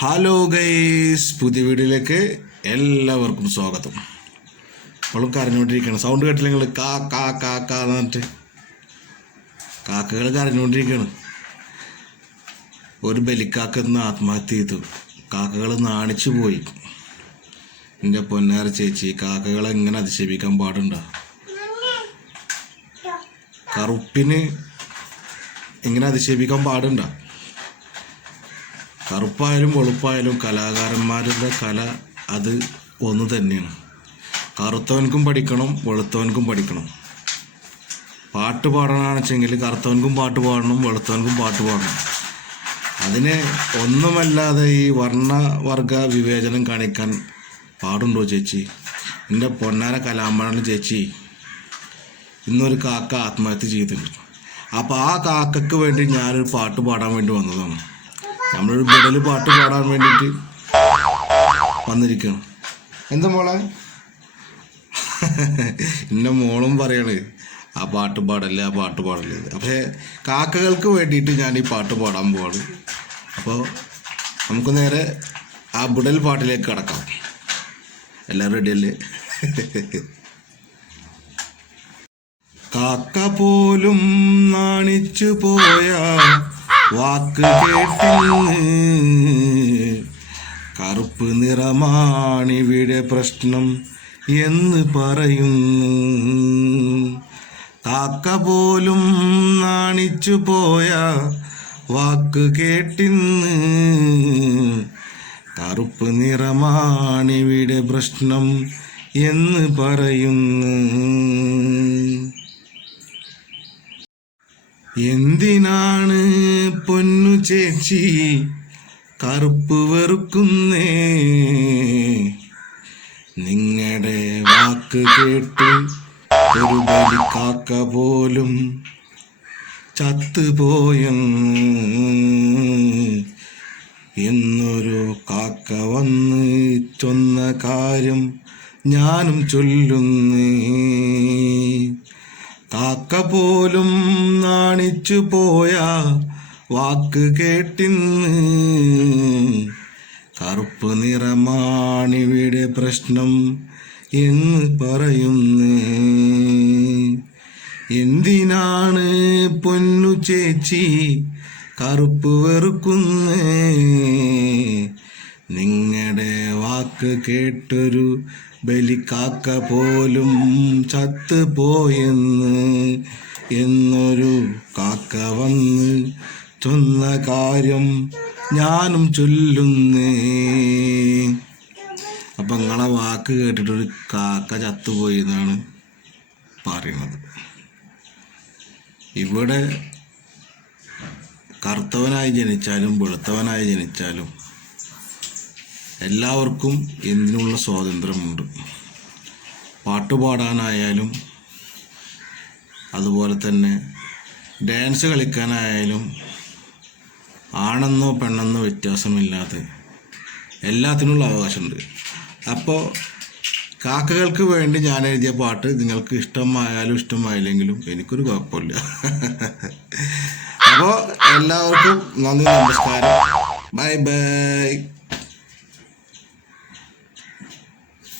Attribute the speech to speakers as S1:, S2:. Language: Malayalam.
S1: ഹലോ ഗൈസ് പുതിയ വീഡിയോയിലേക്ക് എല്ലാവർക്കും സ്വാഗതം. ഇപ്പോഴും കരഞ്ഞുകൊണ്ടിരിക്കുകയാണ്. സൗണ്ട് കേട്ടില്ല നിങ്ങൾ കാ കാ കാ കാ എന്ന് പറഞ്ഞിട്ട്. കാക്കകൾ കരഞ്ഞുകൊണ്ടിരിക്കുകയാണ്. ഒരു ബലിക്കാക്ക ഇന്ന് ആത്മഹത്യ ചെയ്തു. കാക്കകൾ നാണിച്ചു പോയി. എന്റെ പൊന്നാര ചേച്ചി കാക്കകളെ എങ്ങനെ അതിശയിപ്പിക്കാൻ പാടുണ്ടോ? കറുപ്പിന് എങ്ങനെ അതിശയിപ്പിക്കാൻ പാടുണ്ടോ? കറുപ്പായാലും വെളുപ്പായാലും കലാകാരന്മാരുടെ കല അത് ഒന്ന് തന്നെയാണ്. കറുത്തവൻക്കും പഠിക്കണം വെളുത്തവൻക്കും പഠിക്കണം. പാട്ട് പാടണമെന്ന് വെച്ചെങ്കിൽ കറുത്തവൻക്കും പാട്ട് പാടണം വെളുത്തവൻക്കും പാട്ട് പാടണം. അതിനെ ഒന്നുമല്ലാതെ ഈ വർണവർഗ വിവേചനം കാണിക്കാൻ പാടുണ്ടോ ചേച്ചി? എന്റെ പൊന്നാര കലാമ്പഴാണ് ചേച്ചി ഇന്നൊരു കാക്ക ആത്മഹത്യ ചെയ്തിട്ടുണ്ട്. അപ്പോൾ ആ കാക്കയ്ക്ക് വേണ്ടി ഞാനൊരു പാട്ട് പാടാൻ വേണ്ടി വന്നതാണ്. നമ്മളൊരു ബിടൽ പാട്ട് പാടാൻ വേണ്ടിയിട്ട് വന്നിരിക്കണം. എന്താ മോളെ? എന്നെ മോളും പറയണ് ആ പാട്ട് പാടല്ലേ ആ പാട്ട് പാടല്ലേ പക്ഷേ കാക്കകൾക്ക് വേണ്ടിയിട്ട് ഞാൻ ഈ പാട്ട് പാടാൻ പോവാണ്. അപ്പോൾ നമുക്ക് നേരെ ആ ബുടൽ പാട്ടിലേക്ക് കടക്കാം. എല്ലാവരും റെഡിയല്ലേ കാക്ക പോലും നാണിച്ചു പോയ വാക്ക് കേട്ടിന്ന്. കറുപ്പ് നിറമാണിവിടെ പ്രശ്നം എന്ന് പറയുന്നു. കാക്ക പോലും നാണിച്ചു പോയ വാക്ക് കേട്ടിന്ന്. കറുപ്പ് നിറമാണിവിടെ പ്രശ്നം എന്ന് പറയുന്നു. എന്തിനാണ് പൊന്നു ചേച്ചി കറുപ്പ് വെറുക്കുന്നേ? നിങ്ങളുടെ വാക്ക് കേട്ട് ഒരു കാക്ക പോലും ചത്തുപോയെന്ന് എന്നൊരു കാക്ക വന്ന് ചൊന്ന കാര്യം ഞാനും ചൊല്ലുന്നേ. കാക്ക പോലും നാണിച്ചു പോയ വാക്ക് കേട്ടിന്ന്. കറുപ്പ് നിറമാണിവിടെ പ്രശ്നം എന്ന് പറയുന്നു. എന്തിനാണ് പൊന്നു ചേച്ചി കറുപ്പ് വെറുക്കുന്നേ? വാക്ക് കേട്ടൊരു ബലിക്കാക്ക പോലും ചത്തുപോയെന്ന് എന്നൊരു കാക്ക വന്ന് ചൊന്ന കാര്യം ഞാനും ചൊല്ലുന്നേ. അപ്പം നിങ്ങളെ വാക്ക് കേട്ടിട്ടൊരു കാക്ക ചത്തുപോയി എന്നാണ് പറയുന്നത്. ഇവിടെ കറുത്തവനായി ജനിച്ചാലും വെളുത്തവനായി ജനിച്ചാലും എല്ലാവർക്കും എന്തിനുള്ള സ്വാതന്ത്ര്യമുണ്ട്. പാട്ടുപാടാനായാലും അതുപോലെ തന്നെ ഡാൻസ് കളിക്കാനായാലും ആണെന്നോ പെണ്ണെന്നോ വ്യത്യാസമില്ലാതെ എല്ലാത്തിനുള്ള അവകാശമുണ്ട്. അപ്പോൾ കാക്കകൾക്ക് വേണ്ടി ഞാൻ എഴുതിയ പാട്ട് നിങ്ങൾക്ക് ഇഷ്ടമായാലും ഇഷ്ടമായില്ലെങ്കിലും എനിക്കൊരു കുഴപ്പമില്ല. അപ്പോൾ എല്ലാവർക്കും നന്ദി നമസ്കാരം. Bye bye.